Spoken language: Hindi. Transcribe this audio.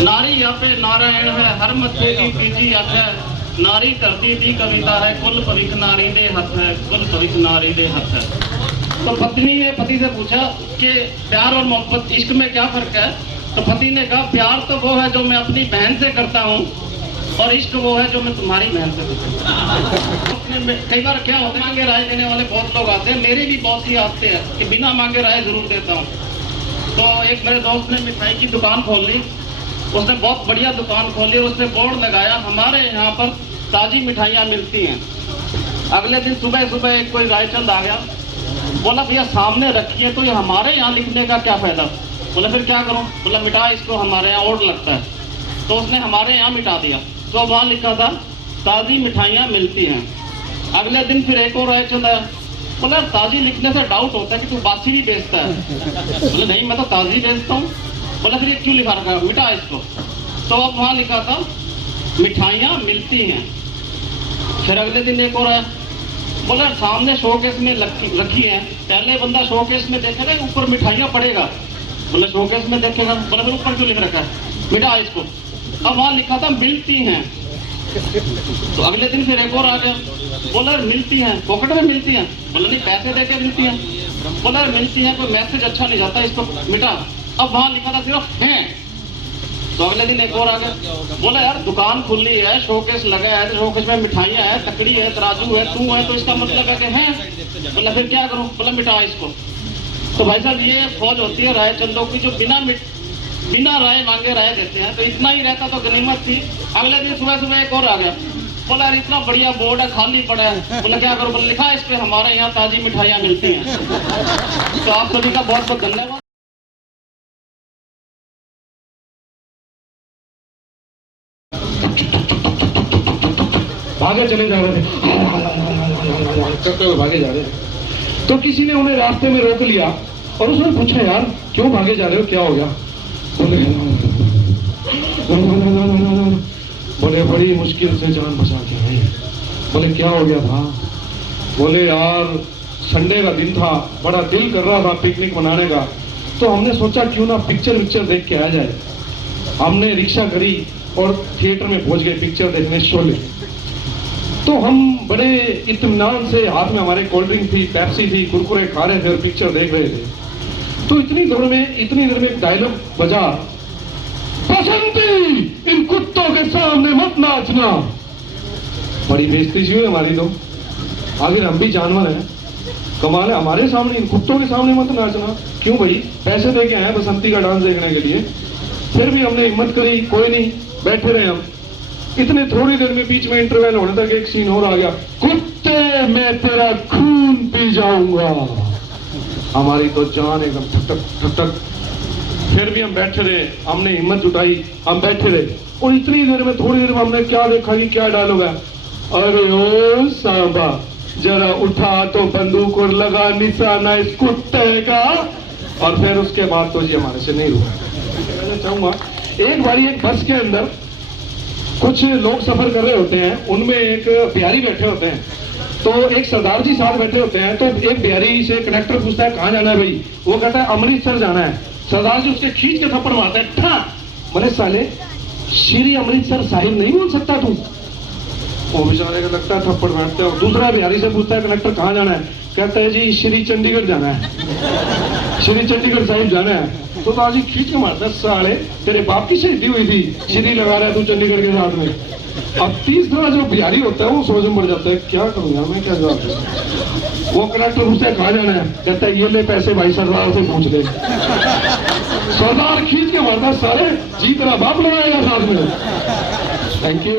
नारी यहाँ पे नारायण है, हर मथे की बीजी अख है, नारी धरती दी कविता है, कुल भविख नारी दे हथ है, कुल भविख नारी दे हथ है। तो पत्नी ने पति से पूछा कि प्यार और मोहब्बत इश्क में क्या फर्क है। तो पति ने कहा प्यार तो वो है जो मैं अपनी बहन से करता हूँ और इश्क वो है जो मैं तुम्हारी बहन से करता हूँ। कई बार क्या होता है, मांगे राय देने वाले बहुत लोग आते हैं, मेरे भी बहुत ही आते हैं कि बिना मांगे राय जरूर देता हूँ। तो एक मेरे दोस्त ने मिठाई की दुकान खोल ली, उसने बहुत बढ़िया दुकान खोली और उसने बोर्ड लगाया हमारे यहाँ पर ताजी मिठाइयाँ मिलती हैं। अगले दिन सुबह सुबह एक कोई रायचंद आ गया, बोला भैया सामने रखिए, तो ये हमारे यहाँ लिखने का क्या फायदा। बोला फिर क्या करूँ। बोला मिटा इसको, हमारे यहाँ और लगता है। तो उसने हमारे यहाँ मिटा दिया। तो वहाँ लिखा था ताजी मिठाइयाँ मिलती हैं। अगले दिन फिर एक और रायचंद आया, बोला ताजी लिखने से डाउट होता है कि तू बासी भी बेचता है। बोले नहीं मैं तो ताजी बेचता हूँ। बोला फिर ये क्यों लिखा रखा, मिटा इसको। तो अब वहाँ लिखा था मिठाइयाँ मिलती हैं। फिर अगले दिन एक और आया, बोला सामने शोकेस में रखी है, पहले बंदा शोकेस में देखेगा ऊपर मिठाइयाँ पड़ेगा। बोला शोकेस में देखेगा। बोला फिर ऊपर क्यों लिख रखा है, मिटा इसको। अब वहाँ लिखा था मिलती हैं। तो अगले दिन फिर एक और आ गया, बोला मिलती हैं, पॉकेट में मिलती हैं। बोला नहीं पैसे देके मिलती हैं। बोला मिलती हैं, कोई मैसेज अच्छा नहीं जाता, इसको मिटा। अब वहाँ लिखा था सिर्फ हैं। तो अगले दिन एक और आ गया, बोला यार दुकान खुली है, शोकेस लगा है, तो शोकेस में मिठाइयाँ है, तकड़ी है, तराजू है, तू है, तो इसका मतलब है कि हैं। बोला फिर क्या करूँ। बोला मिटा इसको। तो भाई साहब ये फौज होती है रायचंदों की जो बिना राय मांगे राय देते हैं। तो इतना ही रहता तो गनीमत थी। अगले दिन सुबह सुबह एक और आ गया, बोला यार इतना बढ़िया बोर्ड है खाली पड़ा है। बोला क्या करूँ। बोला लिखा है इस पे हमारे यहाँ ताजी मिठाइयाँ मिलती हैं। तो आप सभी का बहुत बहुत धन्यवाद। भागे चले जा रहे थे, भागे जा रहे थे। तो किसी ने उन्हें रास्ते में रोक लिया और उसने पूछा यार क्यों भागे जा रहे हो, क्या हो गया। बोले बड़ी मुश्किल से जान बचा के आए। बोले क्या हो गया था। बोले यार संडे का दिन था, बड़ा दिल कर रहा था पिकनिक मनाने का, तो हमने सोचा क्यों ना पिक्चर देख के आ जाए। हमने रिक्शा करी और थिएटर में पहुंच गए पिक्चर देखने, शोले। तो हम बड़े इत्मीनान से, हाथ में हमारे कोल्ड ड्रिंक थी, पेप्सी थी, कुरकुरे खा रहे थे और पिक्चर देख रहे थे। तो इतनी देर में एक डायलॉग बजा, बसंती इन कुत्तों के सामने मत नाचना। बड़ी बेइज्जती सी हुई हमारी। तो आखिर हम भी जानवर हैं, कमाल है, हमारे सामने इन कुत्तों के सामने मत नाचना। क्यों भाई, पैसे दे के आए बसंती का डांस देखने के लिए। फिर भी हमने हिम्मत करी, कोई नहीं, बैठे रहे हम। इतने थोड़ी देर में बीच में इंटरवल होने तक एक सीन और आ गया, कुत्ते मैं तेरा खून पी जाऊंगा। हमारी तो जान एकदम ठक ठक ठक। फिर भी हम बैठे रहे, हमने हिम्मत जुटाई, हम बैठे रहे। और इतनी देर में, थोड़ी देर में हमने क्या देखा कि क्या डायलॉग है, अरे ओ सांबा जरा उठा तो बंदूक और लगा निशाना इस कुत्ते का। और फिर उसके बाद तो जी हमारे से नहीं हुआ। मैं चाहूंगा एक बारी एक बस के अंदर कुछ लोग सफर कर रहे होते हैं, उनमें एक बिहारी बैठे होते हैं। तो एक सरदार जी साथ बैठे होते हैं। तो एक बिहारी से कंडक्टर पूछता है कहाँ जाना है भाई। वो कहता है अमृतसर जाना है। सरदार जी उसके खींच के थप्पड़ मारता है, ठा। बोले साले श्री अमृतसर साहिब नहीं बोल सकता तू। वो बेचारे का लगता है थप्पड़ मारता है। दूसरा बिहारी से पूछता है कंडक्टर कहाँ जाना है। कहता है जी श्री चंडीगढ़ जाना है, श्री चंडीगढ़ साहिब जाना है। तो ताजी खींच के मारता है, साले तेरे बाप की शहीदी हुई थी, श्री लगा रहा है तू चंडीगढ़ के साथ में। अब तीसरा जो बिहारी होता है वो सोच में पड़ जाता है, क्या करूंगा मैं, क्या जवाब दूं। वो कंडक्टर उससे कहाँ जाना है, कहता है ये ले पैसे भाई सरदार से पूछ ले। सरदार खींच के मारता है, साले जी तेरा बाप लगाएगा साथ में। Thank you.